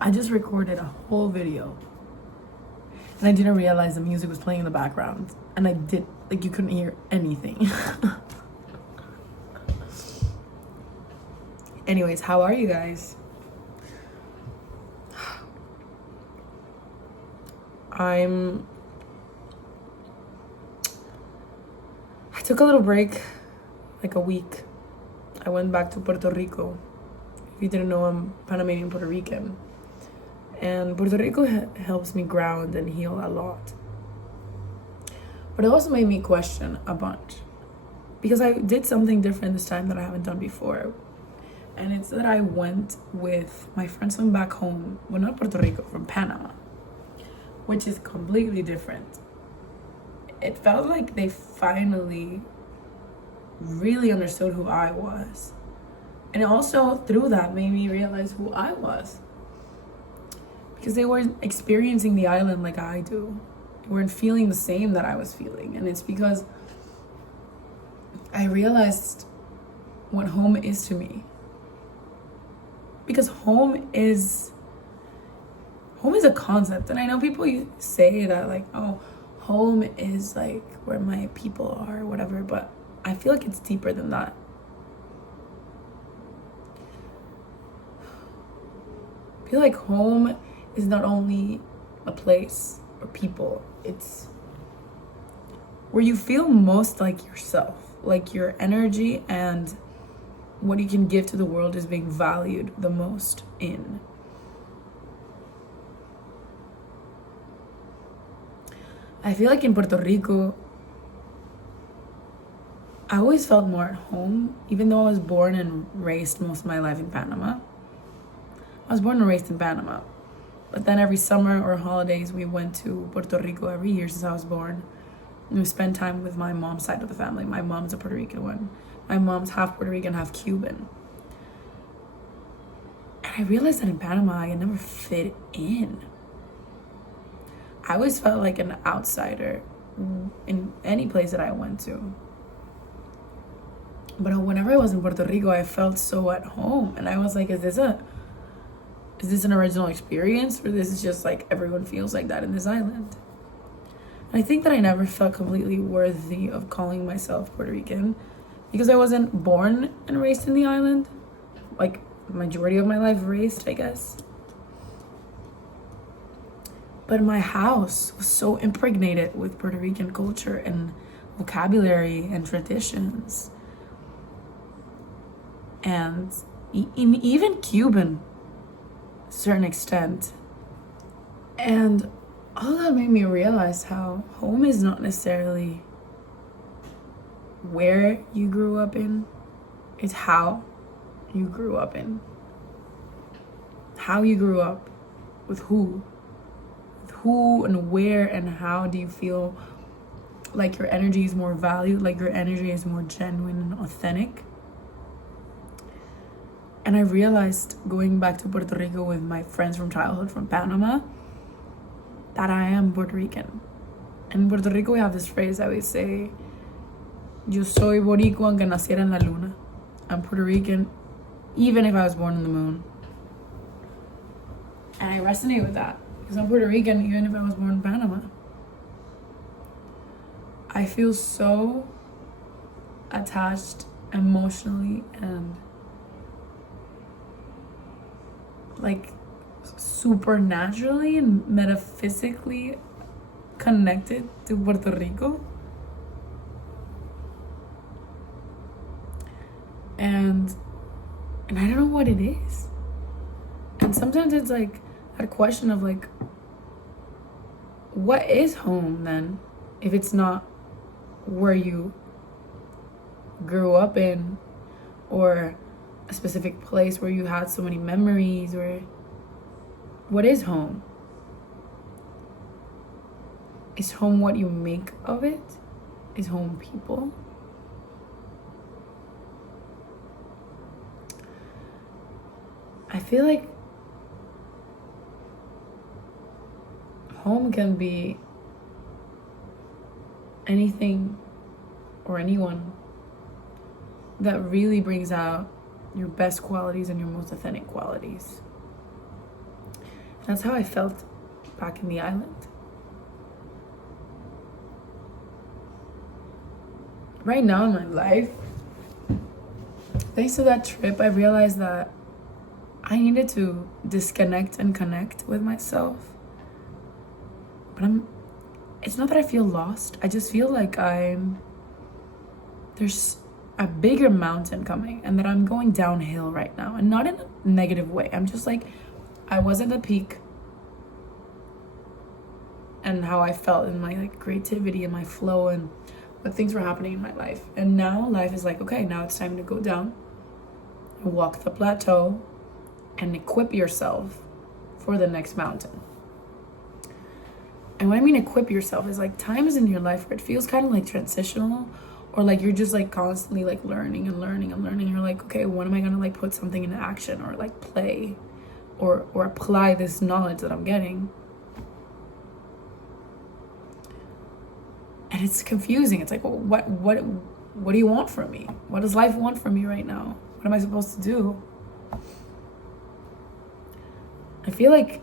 I just recorded a whole video and I didn't realize the music was playing in the background, and I did, like, you couldn't hear anything. Anyways, how are you guys? I took a little break, like a week. I went back to Puerto Rico. If you didn't know, I'm Panamanian Puerto Rican. And Puerto Rico helps me ground and heal a lot. But it also made me question a bunch. Because I did something different this time that I haven't done before. And it's that I went with my friends from back home, well, not Puerto Rico, from Panama, which is completely different. It felt like they finally really understood who I was. And it also, through that, made me realize who I was. Because they weren't experiencing the island like I do. They weren't feeling the same that I was feeling. And it's because I realized what home is to me. Because home is a concept. And I know people say that, like, oh, home is like where my people are or whatever. But I feel like it's deeper than that. I feel like home is not only a place or people, it's where you feel most like yourself, like your energy and what you can give to the world is being valued the most in. I feel like in Puerto Rico, I always felt more at home, even though I was born and raised most of my life in Panama. I was born and raised in Panama. But then every summer or holidays, we went to Puerto Rico every year since I was born. And we spent time with my mom's side of the family. My mom's a Puerto Rican one. My mom's half Puerto Rican, half Cuban. And I realized that in Panama, I never fit in. I always felt like an outsider in any place that I went to. But whenever I was in Puerto Rico, I felt so at home. And I was like, is this an original experience, or this is just like everyone feels like that in this island? And I think that I never felt completely worthy of calling myself Puerto Rican because I wasn't born and raised in the island, like the majority of my life raised, I guess. But my house was so impregnated with Puerto Rican culture and vocabulary and traditions, and even Cuban to a certain extent. And all that made me realize how home is not necessarily where you grew up in, it's how you grew up in. How you grew up, with who and where and how do you feel like your energy is more valued, like your energy is more genuine and authentic. And I realized going back to Puerto Rico with my friends from childhood from Panama that I am Puerto Rican. And in Puerto Rico we have this phrase that we say, yo soy boricua aunque naciera en la luna. I'm Puerto Rican even if I was born in the moon. And I resonate with that because I'm Puerto Rican even if I was born in Panama. I feel so attached emotionally and like supernaturally and metaphysically connected to Puerto Rico. And I don't know what it is. And sometimes it's like a question of like, what is home then if it's not where you grew up in or a specific place where you had so many memories? Or what is home? Is home what you make of it? Is home people? I feel like home can be anything or anyone that really brings out your best qualities and your most authentic qualities. That's how I felt back in the island. Right now in my life, thanks to that trip, I realized that I needed to disconnect and connect with myself. But it's not that I feel lost. I just feel like there's a bigger mountain coming and that I'm going downhill right now, and not in a negative way. I'm just like, I was at the peak and how I felt in my like creativity and my flow and what things were happening in my life. And now life is like, okay, now it's time to go down and walk the plateau and equip yourself for the next mountain. And what I mean equip yourself is like times in your life where it feels kind of like transitional, or like you're just like constantly like learning and learning and learning. You're like, okay, when am I gonna like put something into action or like play or apply this knowledge that I'm getting? And it's confusing. It's like, well, what do you want from me? What does life want from me right now? What am I supposed to do? I feel like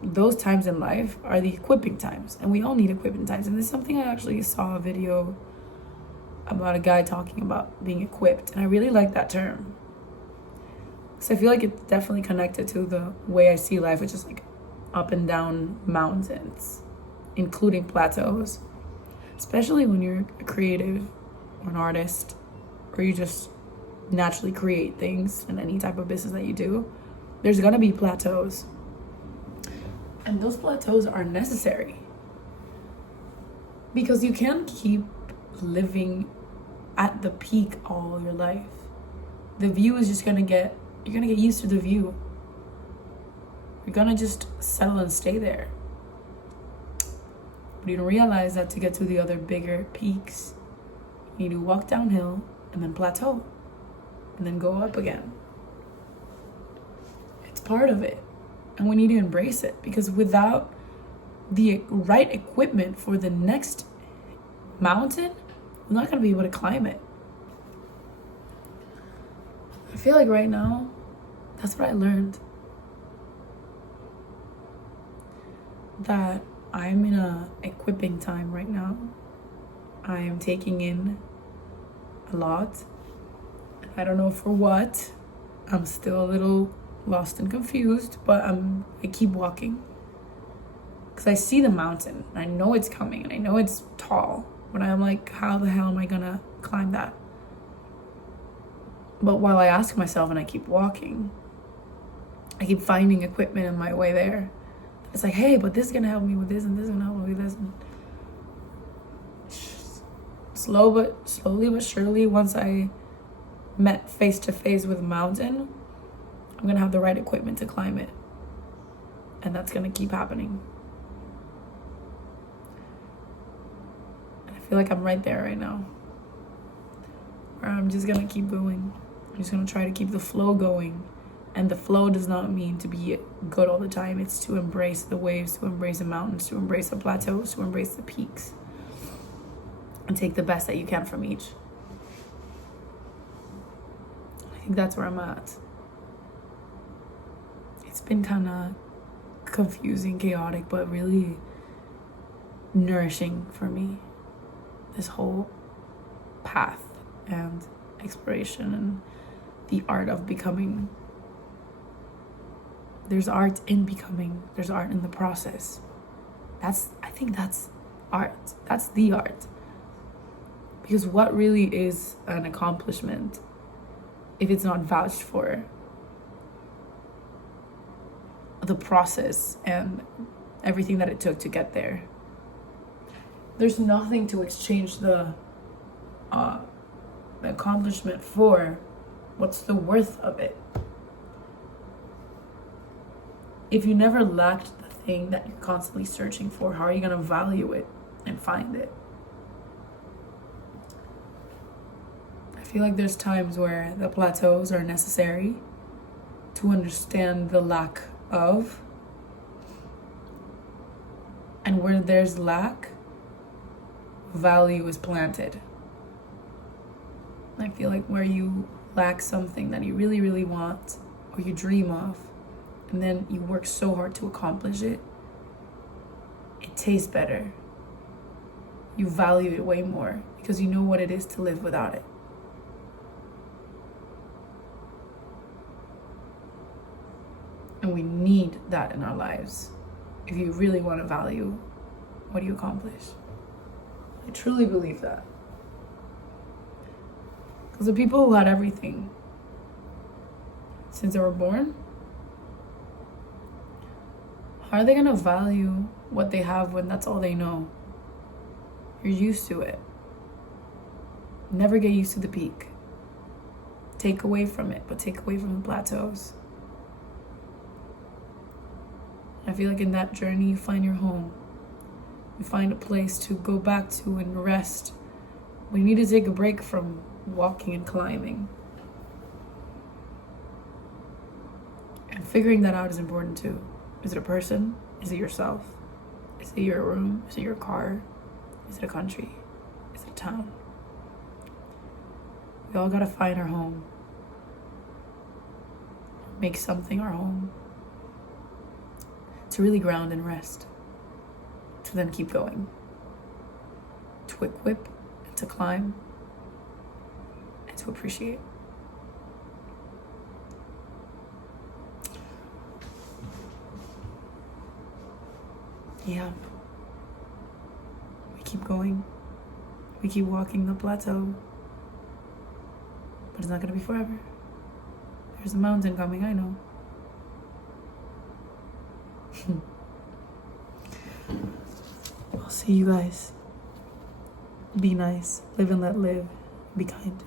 those times in life are the equipping times, and we all need equipping times. And this is something I actually saw a video about a guy talking about being equipped, and I really like that term. So I feel like it's definitely connected to the way I see life, which is like up and down mountains, including plateaus. Especially when you're a creative or an artist, or you just naturally create things in any type of business that you do, there's gonna be plateaus. And those plateaus are necessary. Because you can't keep living at the peak all your life. The view is just you're gonna get used to the view. You're gonna just settle and stay there. But you don't realize that to get to the other bigger peaks, you need to walk downhill and then plateau and then go up again. It's part of it. And we need to embrace it, because without the right equipment for the next mountain, we're not going to be able to climb it. I feel like right now, that's what I learned. That I'm in a equipping time right now. I am taking in a lot. I don't know for what. I'm still a little lost and confused, but I keep walking. Because I see the mountain. I know it's coming and I know it's tall. But I'm like, how the hell am I gonna climb that? But while I ask myself and I keep walking, I keep finding equipment in my way there. It's like, hey, but this is gonna help me with this, and this is gonna help me with this. And slowly but surely, once I met face to face with a mountain, I'm gonna have the right equipment to climb it. And that's gonna keep happening. And I feel like I'm right there right now. Where I'm just gonna keep going. I'm just gonna try to keep the flow going. And the flow does not mean to be good all the time. It's to embrace the waves, to embrace the mountains, to embrace the plateaus, to embrace the peaks. And take the best that you can from each. I think that's where I'm at. It's been kind of confusing, chaotic, but really nourishing for me. This whole path and exploration and the art of becoming. There's art in becoming. There's art in the process. I think that's art. That's the art. Because what really is an accomplishment if it's not vouched for? The process and everything that it took to get there. There's nothing to exchange the accomplishment for. What's the worth of it? If you never lacked the thing that you're constantly searching for, how are you going to value it and find it? I feel like there's times where the plateaus are necessary to understand the lack of. And where there's lack, value is planted. I feel like where you lack something that you really, really want or you dream of, and then you work so hard to accomplish it, it tastes better. You value it way more because you know what it is to live without it. And we need that in our lives if you really want to value what you accomplish. I truly believe that. Because the people who had everything since they were born, how are they going to value what they have when that's all they know? You're used to it. Never get used to the peak. Take away from it, but take away from the plateaus. I feel like in that journey, you find your home. You find a place to go back to and rest. We need to take a break from walking and climbing. And figuring that out is important too. Is it a person? Is it yourself? Is it your room? Is it your car? Is it a country? Is it a town? We all gotta find our home. Make something our home. To really ground and rest. To then keep going. To equip and to climb. And to appreciate. Yeah. We keep going. We keep walking the plateau. But it's not gonna be forever. There's a mountain coming, I know. I'll see you guys. Be nice. Live and let live. Be kind.